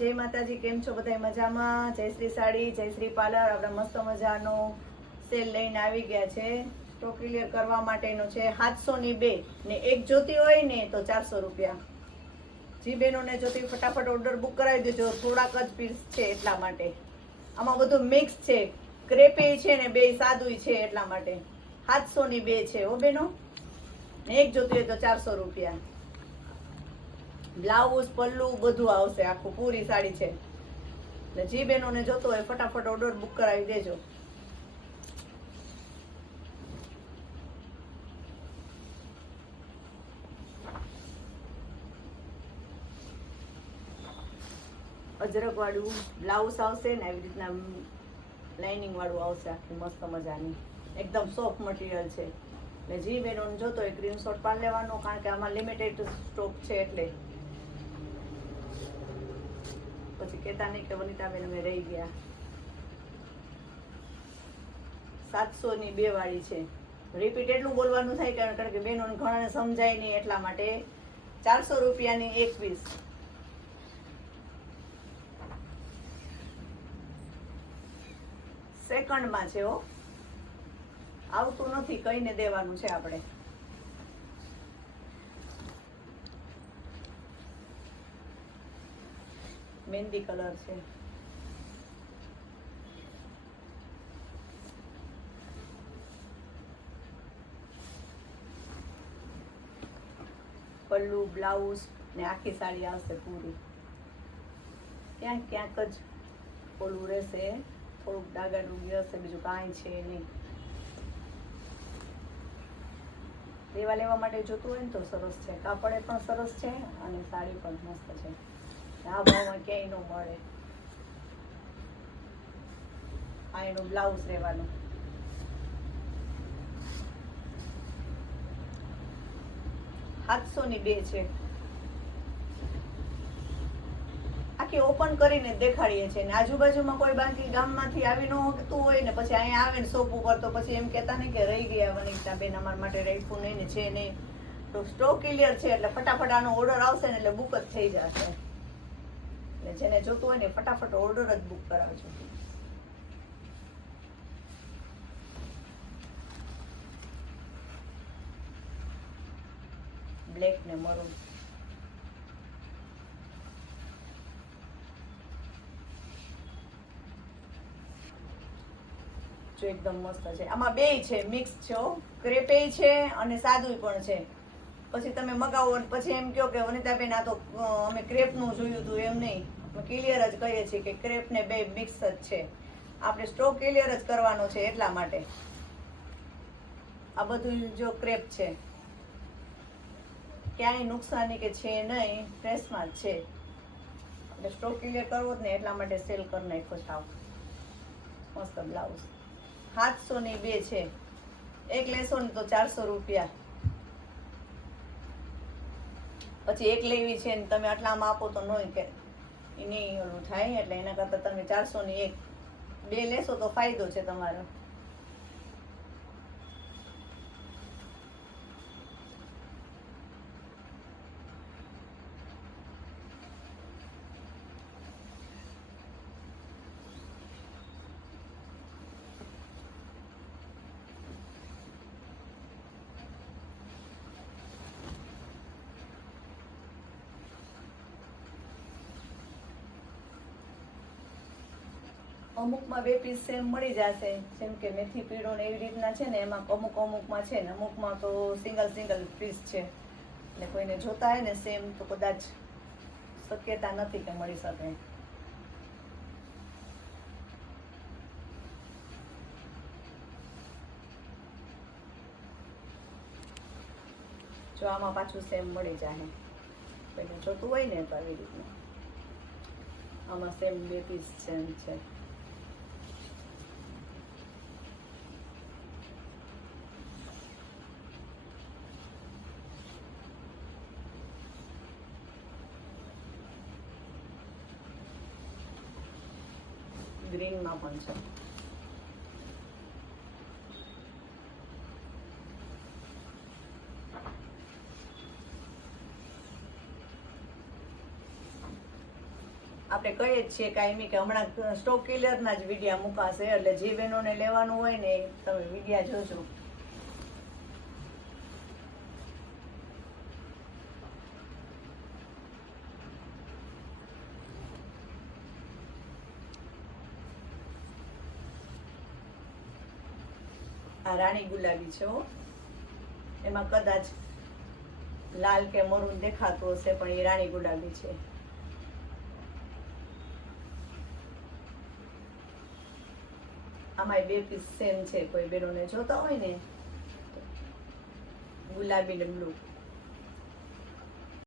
જય માતાજી. કેમ છો બધા? મજામાં? જય શ્રી સાડી, જય શ્રી પાર્લર. આપણે મસ્ત મજાનો સેલ લઈને આવી ગયા છે. સ્ટોક ક્લિયર કરવા માટેનો છે. 700 ની 2 ને એક જોતી હોય ને તો 400 રૂપિયા. જી બહેનોને જોતી ફટાફટ ઓર્ડર બુક કરાવી દેજો. થોડાક જ પીસ છે એટલા માટે. આમાં બધું મિક્સ છે, ક્રેપે છે ને બે સાદું છે એટલા માટે. 700 ની 2 છે હો બહેનો. ને એક જોતી હોય તો 400 રૂપિયા. બ્લાઉઝ પલ્લુ બધું આવશે, આખું પૂરી સાડી છે. એટલે જી બહેનોને જોતો હોય ફટાફટ ઓર્ડર બુક કરાવી દેજો. અજરક વાળું બ્લાઉઝ આવશે ને આવી રીતના લાઇનિંગ વાળું આવશે, આખી મસ્ત મજાની. એકદમ સોફ્ટ મટીરિયલ છે. એટલે જી બહેનોને જોતો હોય સ્ક્રીનશોટ પાડી લેવાનો, કારણ કે આમાં લિમિટેડ સ્ટોક છે. એટલે પછી કહેતા નહીં કે વનિતાબેન અમે રહી ગયા. 700 ની 2 વાળી છે. રિપીટ એટલું બોલવાનું થાય કારણ કે બહેનોને ઘણાને સમજાય નહીં એટલા માટે. 400 રૂપિયાની એક પીસ. સેકન્ડમાં છે હો, આવતું નથી, કઈને દેવાનું છે આપણે. મહેંદી કલર છે. પલ્લુ બ્લાઉઝ ને આખી સાડી આવશે પૂરી. ક્યાંક ક્યાંક જ ઓલું રહેશે, થોડુંક ડાગા ડૂગી હશે, બીજું કાંઈ છે નહીં. લેવા માટે જોતું હોય ને તો સરસ છે. કાપડે પણ સરસ છે અને સાડી પણ મસ્ત છે. આ ભાવમાં ક્યાંય ન મળે. આ એનું બ્લાઉઝ રહેવાનું. ની 2 છે. આખી ઓપન કરીને દેખાડીએ છીએ ને આજુબાજુમાં કોઈ બાકી ગામમાંથી આવી ન શકતું હોય ને પછી અહીંયા આવે ને શોપ ઉપર તો પછી એમ કહેતા નહીં કે રહી ગયા વનિતા બેન, અમારા માટે રાખ્યું નહીં ને છે નહીં. તો સ્ટોક ક્લિયર છે એટલે ફટાફટ આનો ઓર્ડર આવશે ને એટલે બુક જ થઈ જશે. એટલે જેને જોતું હોય ને ફટાફટ ઓર્ડર જ બુક કરાવજો. બ્લેક ને મરૂન. જો એકદમ મસ્ત છે. આમાં બે છે, મિક્સ છે, ક્રેપે છે અને સાદું પણ છે. પછી તમે મગાવો પછી એમ કહો કે વનિતાબેન આ તો અમે ક્રેપનું જોયું હતું, એમ નહીં. અમે ક્લિયર જ કહીએ છીએ કે ક્રેપ ને બે મિક્સ જ છે. આપણે સ્ટોક ક્લિયર જ કરવાનો છે એટલા માટે. આ બધું જો ક્રેપ છે, ક્યાંય નુકસાની કે છે નહીં, ફ્રેશમાં જ છે. એટલે સ્ટોક ક્લિયર કરવો જ ને એટલા માટે સેલ કરી નાખ્યો છે. મસ્ત બ્લાઉઝ. 700 ની 2 છે. એક લેશો ને તો 400 રૂપિયા. પછી એક લેવી છે ને તમે આટલામાં આપો તો નહીં કે નહીં ઓલું થાય. એટલે એના કરતાં તમે 400 ની 2 લેશો તો ફાયદો છે તમારો. અમુકમાં 2 પીસ સેમ મળી જશે, જેમ કે મેથી પીળો ને એવી રીતના છે ને. એમાં અમુકમાં છે ને, અમુકમાં તો સિંગલ પીસ છે. એટલે કોઈને જોતા હોય ને સેમ તો કદાચ શક્યતા નથી કે મળી શકે. જો આમાં પાછું સેમ મળી જાય. કોઈને જોતું હોય ને તો આવી રીતના આમાં સેમ 2 પીસ સેમ છે. ગ્રીનમાં પણ છે. આપણે કહીએ જ છીએ કાયમી કે હમણાં સ્ટોક ક્લિયરના જ વિડીયા મુકાશે, એટલે જે બહેનોને લેવાનું હોય ને એ તમે વિડીયા જોજો. આ રાણી ગુલાબી છે હો, એમાં કદાચ લાલ કે મરૂન દેખાતું હશે પણ એ રાણી ગુલાબી છે. આમાં 2 પીસ સેમ છે, કોઈ બેનોને જોતા હોય ને ગુલાબી ને બ્લુ.